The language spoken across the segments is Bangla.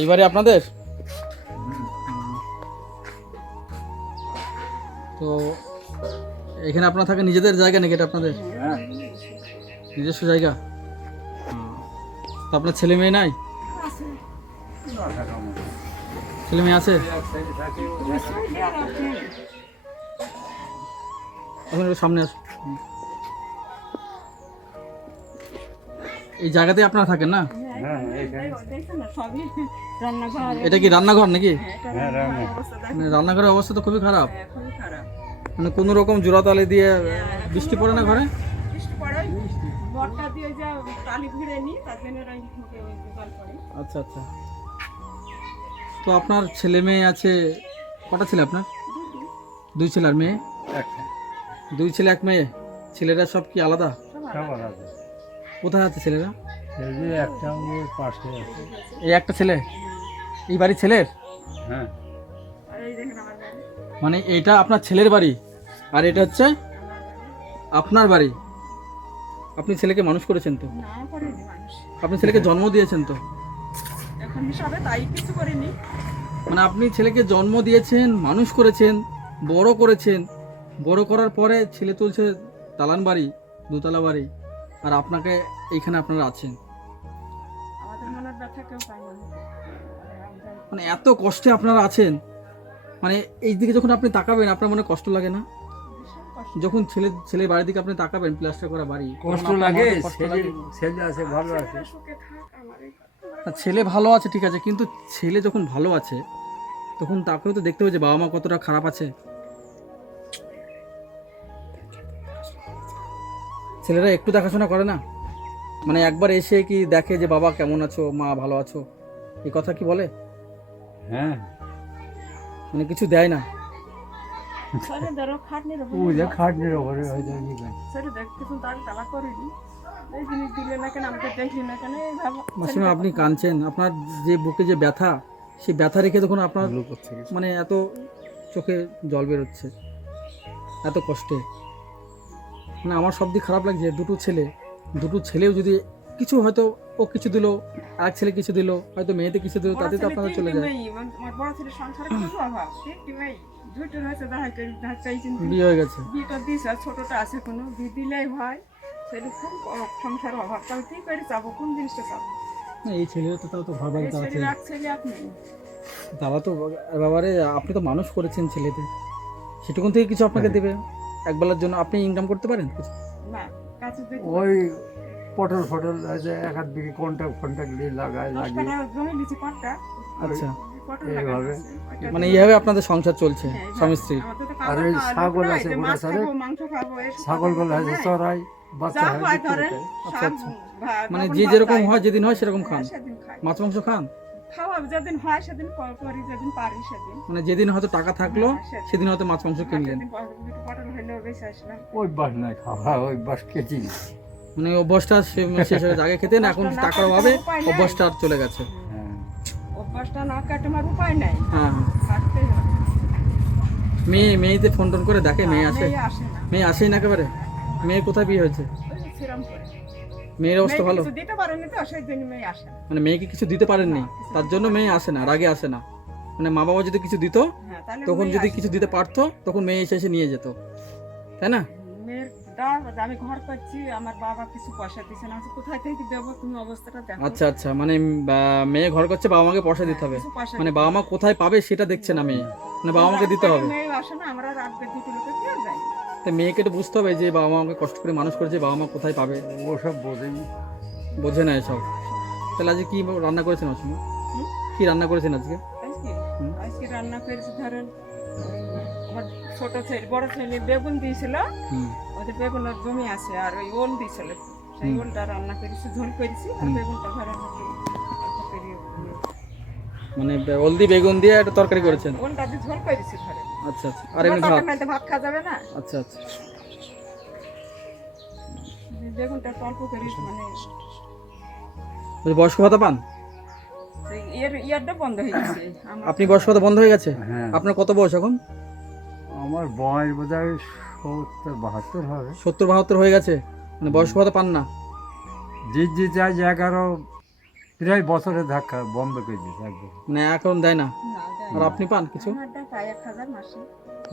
এইবারে আপনাদের তো এখানে আপনারা থাকেন নিজেদের জায়গা নাকি এটা আপনাদের হ্যাঁ নিজস্ব জায়গা? তো আপনার ছেলে মেয়ে নাই? ছেলে মেয়ে আছে? এখন একটু সামনে আস। এই জায়গাতে আপনারা থাকেন না? হ্যাঁ এইখানে এটা কি রান্নাঘর নাকি? হ্যাঁ রান্না মানে রান্নাঘরের অবস্থা তো খুবই খারাপ। মানে কোনো রকম জোড়াতালি দিয়ে বৃষ্টি পড়ে না ঘরে? আচ্ছা আচ্ছা। তো আপনার ছেলে মেয়ে আছে কটা ছেলে আপনার? দুই ছেলে আর মেয়ে? একটা দুই ছেলে এক মেয়ে। ছেলেরা সব কি আলাদা? সব আলাদা। কোথায় আছে ছেলেরা? এই যে একটা ওর পাশে আছে। এই একটা ছেলে এই বাড়ির ছেলের? হ্যাঁ মানে এটা আপনার ছেলের বাড়ি আর এটা হচ্ছে আপনার বাড়ি। আপনি ছেলেকে মানুষ করেছেন তো? আপনি ছেলেকে জন্ম দিয়েছেন তো? মানে আপনি ছেলেকে জন্ম দিয়েছেন, মানুষ করেছেন, বড় করেছেন, বড় করার পরে ছেলে তুলছে দালান বাড়ি, দোতলা বাড়ি, আর আপনাকে এইখানে আপনারা আছেন। মানে এত কষ্টে আপনারা আছেন, মানে এই দিকে যখন আপনি তাকাবেন আপনার মনে কষ্ট লাগে না? যখন ছেলে বাড়ির দিকে আপনি তাকাবেন, প্লাস্টার করা বাড়ি, কষ্ট তখন আপনার লাগে। মনে কষ্ট লাগে? ছেলে আছে ভালো আছে। আর ছেলে ভালো আছে ঠিক আছে, কিন্তু ছেলে যখন ভালো আছে তখন তাকেও তো দেখতে হবে যে বাবা মা কতটা খারাপ আছে। ছেলেরা একটু দেখাশোনা করে না? মানে একবার এসে কি দেখে যে বাবা কেমন আছো, মা ভালো আছো, এই কথা কি বলে? হ্যাঁ মানে কিছু দেয় না? পূজা খাটনির ওপরে হয়তো মাসিমা আপনি কাঁদছেন, আপনার যে বুকে যে ব্যথা, সেই ব্যথা রেখে তখন আপনার মানে এত চোখে জল বেরোচ্ছে, এত কষ্টে। মানে আমার সব দিক খারাপ লাগছে। দুটো ছেলেও যদি কিছু হয়তো ও কিছু দিল, আর ছেলে কিছু দিল, হয়তো মেয়েতে কিছু দিল, তাতে তো আপনাদের চলে যায়। বিয়ে হয়ে গেছে? ছোটটা আছে কোনো দিলেই হয়, সেরকম সংসার অভাব, তাহলে কি করে যাবো, কোন জিনিসটা চাবো? না, এই ছেলেরা তো তাও তো ঘর বাড়িতে আছে, ছেলে আপনি তারা তো বাবারে আপনি তো মানুষ করেছেন ছেলেদের, সেটুকুন থেকে কিছু আপনাকে দেবে একবেলার জন্য। আপনি ইনকাম করতে পারেন কিছু? না, কাছে ওই পটল ফটল আছে এক হাত বিঘে কন্টাক্ট দিয়ে লাগিয়ে জমি নিচে কটটা আচ্ছা, পটল এইভাবে। লাগানো আছে, ওইটা মানে এইভাবে আপনাদের সংসার চলছে হ্যাঁ, স্বামী স্ত্রী? আমাদের তো আর কারো ওই খাওয়া ছাগল দাওয়া আছে নাই, যে গোটা মাছ সারে, খাবো, মাংস খাবো, এসব ছাগলগুলো কথা আছে নাই। চড়াই বাচ্চা যা হয় হয় বিক্রি ধরেন, করে। আচ্ছা আচ্ছা। মানে যখন যে ভাত যেরকম দেয়, হয়, যেদিন হয় সেরকম খান? হ্যাঁ, সেদিন খাই। মাছ মাংস খান? খাওয়া যেদিন হয় সেদিন করি, যেদিন পারি সেদিন। মানে যেদিন হয়তো টাকা থাকলো হ্যাঁ, সেদিন হয়তো মাছ মাংস কিনলেন? সেদিন পটল হইলেও বেশি আসলাম। ওই বাস নাই খাওয়া, ওই বাস খেয়েছি। মানে অভ্যাসটা শেষ হয়ে আগে খেতেন, এখন অভ্যাসটা না টাকার কাটতে অভাবে উপায় নাই। অভ্যাসটা আর চলে গেছে। হ্যাঁ অভ্যাসটা না কাটে আমার উপায় নাই, হ্যাঁ হ্যাঁ। কাটতেই হবে। মেয়েতে ফোন টোন করে দেখে? মেয়ে আসে? মেয়ে আসে না, মেয়ে আসেই না একেবারে? মেয়ে কোথায় বিয়ে হয়েছে? ওই যে ছিরাম করে। মেয়ের অবস্থা মেয়েকে ভালো? কিছু দিতে পারেনি তো, সেই জন্য মেয়ে আসে না। মানে মেয়েকে কিছু দিতে পারেননি, তার জন্য মেয়ে আসে না, রাগে আসে না। মানে মা বাবা যদি কিছু দিত, হ্যাঁ, তাহলে তখন মেয়ে যদি আসে কিছু না। দিতে পারতো, তখন মেয়ে এসে নিয়ে যেত, তাই না? মেয়ের আমি ঘর করছি, আমার বাবা কিছু পয়সা দিচ্ছে না, আমি বলছি, কোথায় থেকে দেবো, তুমি অবস্থাটা দেখো। আচ্ছা আচ্ছা, মানে মেয়ে ঘর করছে, বাবা মাকে পয়সা দিতে হবে। কিছু পয়সা মানে দিতে বাবা হবে। মা কোথায় পাবে সেটা দেখছে না মেয়ে, মানে বাবা মাকে দিতে হবে। মেয়ে আসে না, আমরা রাখবে দুটো লোকে কি আর যাই। তাই মেয়েকে তো বুঝতে হবে যে বাবা মাকে কষ্ট করে মানুষ করেছে, বাবা মা কোথায় পাবে, ওসব বোঝেনি। বোঝে না এসব। তাহলে আজকে কি রান্না করেছেন অসময়? হুম? কি রান্না করেছেন আজকে? আজকে রান্না করেছি ধরেন, আমার ছোট ছেলে বড় ছেলে বেগুন দিয়েছিল, হুম ওদের বেগুনের জমি আছে, আর ওই ওল দিয়েছিল, সেই ওলটা রান্না করেছি, ঝোল করেছি, আর বেগুনটা ধরেন একটু অল্প করে মানে হলদি বেগুন দিয়ে একটা তরকারি করেছেন? ওলটা দিয়ে ঝোল করেছি ধরেন। আচ্ছা আচ্ছা। আর এমনি ভাত? তরকারি নাইতে ভাত খাওয়া যাবে না, আচ্ছা আচ্ছা। বেগুনটা একটু অল্প করে মানে বলছি বয়স্ক ভাতা পান? সেই ইয়ারটা বন্ধ হয়ে গেছে আমার। আপনি বয়স্ক ভাতা বন্ধ হয়ে গেছে? হ্যাঁ আপনার কত বয়স এখন? আমার বয়স বোধ হয় 70-72 হবে। 70-72 হয়ে গেছে, মানে বয়স্ক ভাতা পান না? জিত জিত যায় 11 প্রায় বছরের ধাক্কা বন্ধ করে দিয়েছে একদম। মানে এখন দেয় না? না, দেয় আর না। আপনি পান কিছু? আমারটা পাই 1000 মাসে।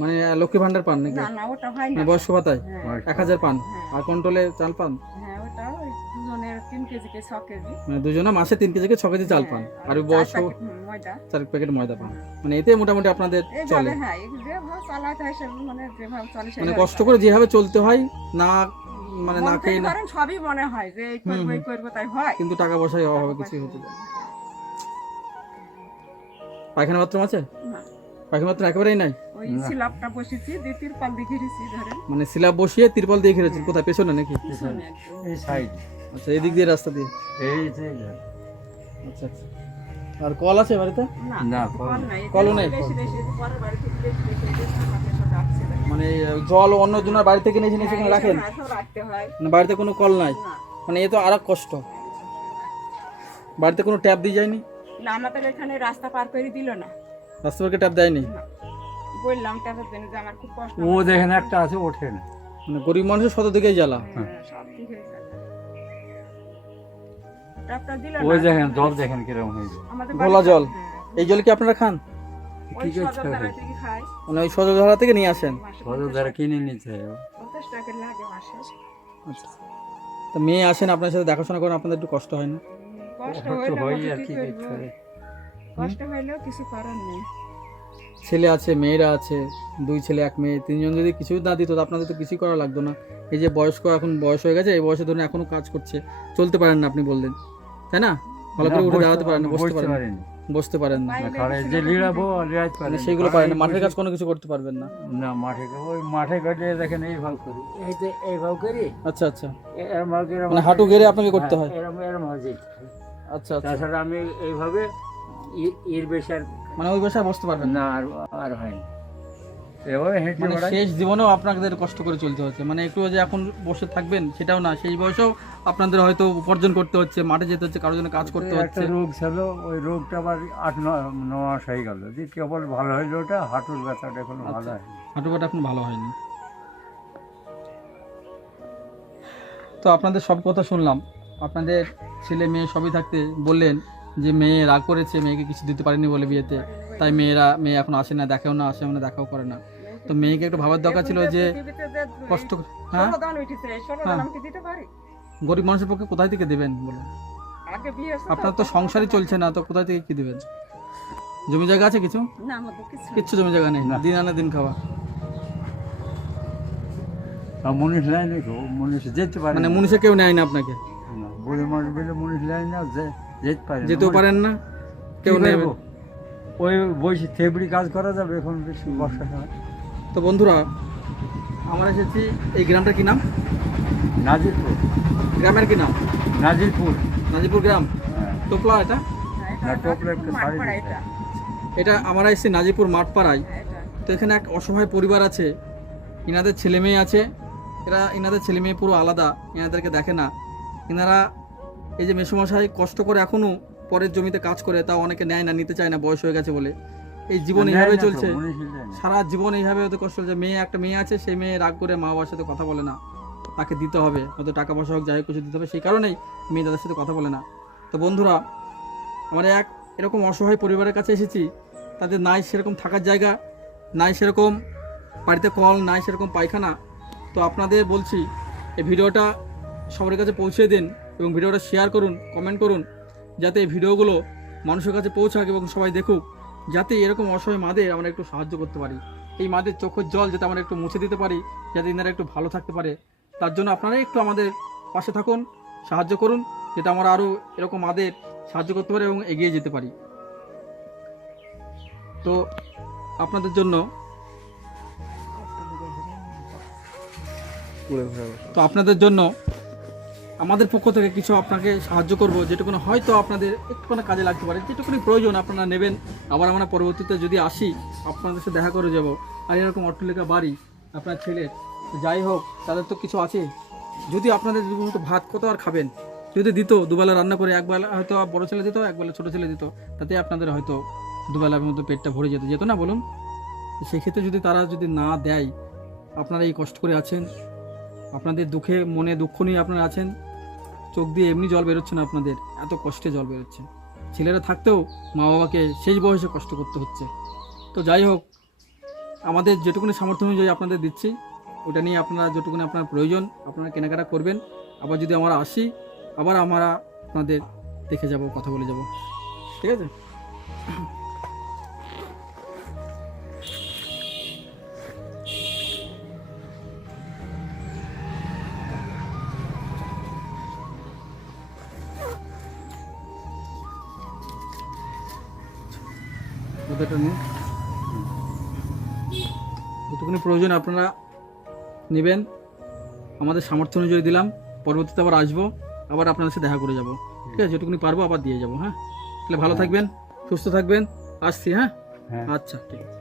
মানে লক্ষ্মী ভান্ডার পান নাকি? না, না, ওটা হয় না। মানে বয়স্ক ভাতায় হ্যাঁ, 1000 পান, হ্যাঁ। আর কন্ট্রোলে চাল পান? হ্যাঁ, ওটা ওই দুজনের 3 কেজি কে 6 কেজি। মানে দুজনে মাসে 3 কেজি 6 কেজি চাল পান, হ্যাঁ, আর ওই 4 বয়স্ক প্যাকেট ময়দা। 4 প্যাকেট ময়দা পান। মানে এতে মোটামুটি আপনাদের চলে। এইভাবে হ্যাঁ, যেভাবে চালাতে হয় মানে যেভাবে চলে মানে সেভাবে কষ্ট চলে। করে যেভাবে চলতে হয়, না মানে না মন থেকে খেয়ে না, ধরেন সবই মনে হয় যে এই করবো এই করবো তাই হয়। কিন্তু টাকা পয়সায় অভাবে কিছুই হতে পারে। পায়খানা বাথরুম আছে? না, পায়খানা বাথরুম একেবারেই নাই? ওই সিলাপটা বসেছি দিয়ে তিরপাল দিয়ে ঘিরেছি ধরেন মানে স্ল্যাব বসিয়ে তিরপল দিয়ে ঘিরেছেন, কোথায় পেছনে নাকি? পিছনে একদম। এই সাইড, আচ্ছা, এদিক দিয়ে রাস্তা দিয়ে। এই যে আচ্ছা আচ্ছা। আর কল আছে বাড়িতে? না, কল নাই। কলও নেই? বেশি বেশি পরের বাড়ি থেকে বেশি বেশি এই যে ঠান্ডা পেশা রাখছে না। মানে জল অন্য জনের বাড়ি থেকে নিয়ে এসে এখানে রাখেন? হ্যাঁ, সব রাখতে হয়। মানে বাড়িতে কোনো কল নাই? না, মানে এ তো আর এক কষ্ট। বাড়িতে কোনো ট্যাপ দিয়ে যায়নি? না, আমাদের এখানে রাস্তা পার করে দিল না। রাস্তা পারকে ট্যাপ দেয়নি? না। বললাম ট্যাপের জন্য যে আমার খুব কষ্ট ও দেখেন একটা আছে ওঠে না। মানে গরিব মানুষের শত দিকেই জ্বালা। হ্যাঁ, সব ঠিক হয়ে যাবে। ট্যাপটা দিল ওই না। দেখেন জল দেখেন কিরকম হয়ে যায়। আমাদের ঘোলা বাড়িতে- জল? হ্যাঁ, এই জল কি আপনারা খান? ওই সদরতলা থেকে খাই। মানে ওই সজলধারা থেকে নিয়ে আসেন? মাসে সদর দ্বারা কিনে নিতে হয়। 50 টাকা লাগে মাসে। আচ্ছা। তো মেয়ে আসেন আপনার সাথে দেখাশোনা করেন, আপনাদের একটু কষ্ট হয় না? কষ্ট কষ্ট হইলেও হয় কত আর কি কি করবো? করতে হবে। কষ্ট হইলেও কিছু করার নেই। ছেলে আছে, মেয়েরা আছে, 2 ছেলে 1 মেয়ে, 3 জন যদি কিছু না দিত তো আপনাদের তো কিছুই করা লাগতো না। এই যে বয়স্ক, এখন বয়স হয়ে গেছে, এই বয়সে ধরুন এখনো কাজ করছে, চলতে পারেন না আপনি বললেন, তাই না? ভালো করে উঠে দাঁড়াতে পারেন না, বসতে পারেন না, পারেনি। বসতে পারেন না, পাইলে খাড়ে কিছু যে না লিড়াবো লিড়াইতে মানে পারে সেইগুলো পারেন না, মাঠের কাজ কোনো কিছু করতে পারবেন না। না মাঠে ওই মাঠে কাটে দেখেন এই ভাব করি এই যে এই ভাব করি আচ্ছা আচ্ছা, এরম মানে হাঁটু গেড়ে আপনাকে করতে হয়? এরম এরম হয় যে। আচ্ছা আচ্ছা, তাছাড়া আমি এইভাবে এর বেশি আর মানে ওই বাসায় বসতে পারবেন না? না আর হয় না। এভাবে হেঁটে মানে বেড়াই। শেষ জীবনেও আপনাদের কষ্ট করে চলতে হচ্ছে, মানে একটু যে এখন বসে থাকবেন সেটাও না, সেই বয়সেও আপনাদের হয়তো উপার্জন করতে হচ্ছে, মাঠে যেতে হচ্ছে, কারোর জন্য কাজ করতে একটা হচ্ছে। রোগ ছিল, ওই রোগটা আবার 8-9 মাস হয়ে গেল, যে কেবল ভালো হইলো ওটা, হাঁটুর ব্যথাটা এখনো ভালো আচ্ছা। হয়নি। হাঁটুপাটা এখন ভালো হয়নি। তো আপনাদের সব কথা শুনলাম, আপনাদের ছেলে মেয়ে সবই থাকতে বললেন যে মেয়ে রাগ করেছে, মেয়েকে কিছু দিতে পারেনি বলে বিয়েতে, তাই মেয়ে এখন আসে না, দেখেও না, আসে মানে দেখাও করে না। তো মেয়েকে একটু ভাবার দরকার ছিল যে পৃথিবীতে যে কষ্ট, হ্যাঁ, ষোলদান উঠেছে, ষোলদান আমি কি দিতে পারি? গরিব মানুষের পক্ষে কোথায় থেকে দেবেন বলুন? আগে বিয়ে হয়েছে আপনার তো সংসারই চলছে না, তো কোথায় থেকে কি দেবেন? জমি জায়গা আছে কিছু? না, আমাদের কিছু নেই। কিচ্ছু জমি জায়গা নেই, না। দিন আনে দিন খাওয়া। আর মনীষ লাইন মনীষ যেতে পারে মানে না। মুনিশে কেউ নেয় না আপনাকে? না, বুড়ি মানুষ বলে মনীষ লাইন না, যেতে পারে না। যেতেও পারেন না, কেউ কি নেবে? করবো? ওই বসে থেবড়ি কাজ করা যাবে এখন বেশি বর্ষা সময়। তো বন্ধুরা, আমরা এসেছি এই গ্রামটার কি নাম? নাজিরপুর, গ্রামের কি নাম? নাজিরপুর। নাজিপুর গ্রাম, হ্যাঁ। টোপলা এটা? হ্যাঁ, এটা না, টোপলা নাজিরপুর একটা মাঠপাড়া শাড়ি এটা। এটা আমরা এসেছি নাজিপুর মাঠপাড়ায়। হ্যাঁ, এটা। তো এখানে এক অসহায় পরিবার আছে, এনাদের ছেলে মেয়ে আছে, এনাদের ছেলে মেয়ে পুরো আলাদা, এনাদেরকে দেখে না। এনারা এই যে মেসোমশাই কষ্ট করে এখনো পরের জমিতে কাজ করে, তাও অনেকে নেয় না, নিতে চায় না, বয়স হয়ে গেছে বলে। এই জীবন নেয় এইভাবে না তো, চলছে, মনীষ নেয় না। সারা জীবন এইভাবে ওদের কষ্ট চলছে। একটা মেয়ে আছে, সেই মেয়ে রাগ করে মা বাবার সাথে কথা বলে না, তাকে দিতে হবে, হয়তো টাকা পয়সা হোক, যাই হোক কিছু দিতে হবে, সেই কারণেই মেয়ে তাদের সাথে কথা বলে না। তো বন্ধুরা, আমরা এরকম অসহায় পরিবারের কাছে এসেছি, তাদের নাই সেরকম থাকার জায়গা, নাই সেরকম বাড়িতে কল, নাই সেরকম পায়খানা। তো আপনাদের বলছি, এই ভিডিওটা সবার কাছে পৌঁছে দিন এবং ভিডিওটা শেয়ার করুন, কমেন্ট করুন, যাতে এই ভিডিওগুলো মানুষের কাছে পৌঁছাক এবং সবাই দেখুক, যাতে এরকম অসহায় মাদের আমরা একটু সাহায্য করতে পারি। এই মাদের চোখের জল যাতে আমরা একটু মুছে দিতে পারি, যাতে এনারা একটু ভালো থাকতে পারে। তার জন্য আপনারা একটু আমাদের পাশে থাকুন, সাহায্য করুন, যাতে আমরা আরও এরকম মাদের সাহায্য করতে পারি এবং এগিয়ে যেতে পারি। তো আপনাদের জন্য আমাদের পক্ষ থেকে কিছু আপনাকে সাহায্য করব, যেটুকুনো হয়তো আপনাদের একটুখানি কাজে লাগতে পারে, যেটুকুনি প্রয়োজন আপনারা নেবেন। আবার আমরা পরবর্তীতে যদি আসি, আপনাদের সাথে দেখা করে যাব। আর এরকম অট্টালিকা বাড়ি আপনার ছেলের, যাই হোক, তাদের তো কিছু আছে। যদি আপনাদের যদি ভাত কত আর খাবেন, যদি দিত দুবেলা রান্না করে, একবেলা হয়তো বড় ছেলে দিত, একবেলা ছোটো ছেলে দিত, তাতে আপনাদের হয়তো দুবেলার মধ্যে পেটটা ভরে যেত না বলুন? সেক্ষেত্রে যদি তারা যদি না দেয়, আপনারা এই কষ্ট করে আছেন, আপনাদের দুঃখে মনে দুঃখ নিয়ে আপনারা আছেন, চোখ দিয়ে এমনি জল বেরোচ্ছে না আপনাদের, এত কষ্টে জল বেরোচ্ছে। ছেলেরা থাকতেও মা বাবাকে শেষ বয়সে কষ্ট করতে হচ্ছে। তো যাই হোক, আমাদের যেটুকুনি সামর্থ্য অনুযায়ী আপনাদের দিচ্ছি, ওটা নিয়ে আপনারা যেটুকুনি আপনার প্রয়োজন আপনারা কেনাকাটা করবেন। আবার যদি আমরা আসি, আবার আমরা আপনাদের দেখে যাব, কথা বলে যাব, ঠিক আছে? কথাটা নিন, যতটুকুনি প্রয়োজন আপনারা নেবেন, আমাদের সামর্থ্য অনুযায়ী দিলাম। পরবর্তীতে আবার আসবো, আবার আপনাদের সাথে দেখা করে যাব, ঠিক আছে? যেটুকুনি পারবো আবার দিয়ে যাব। হ্যাঁ, তাহলে ভালো থাকবেন, সুস্থ থাকবেন, আসছি। হ্যাঁ, হ্যাঁ। আচ্ছা, ঠিক আছে।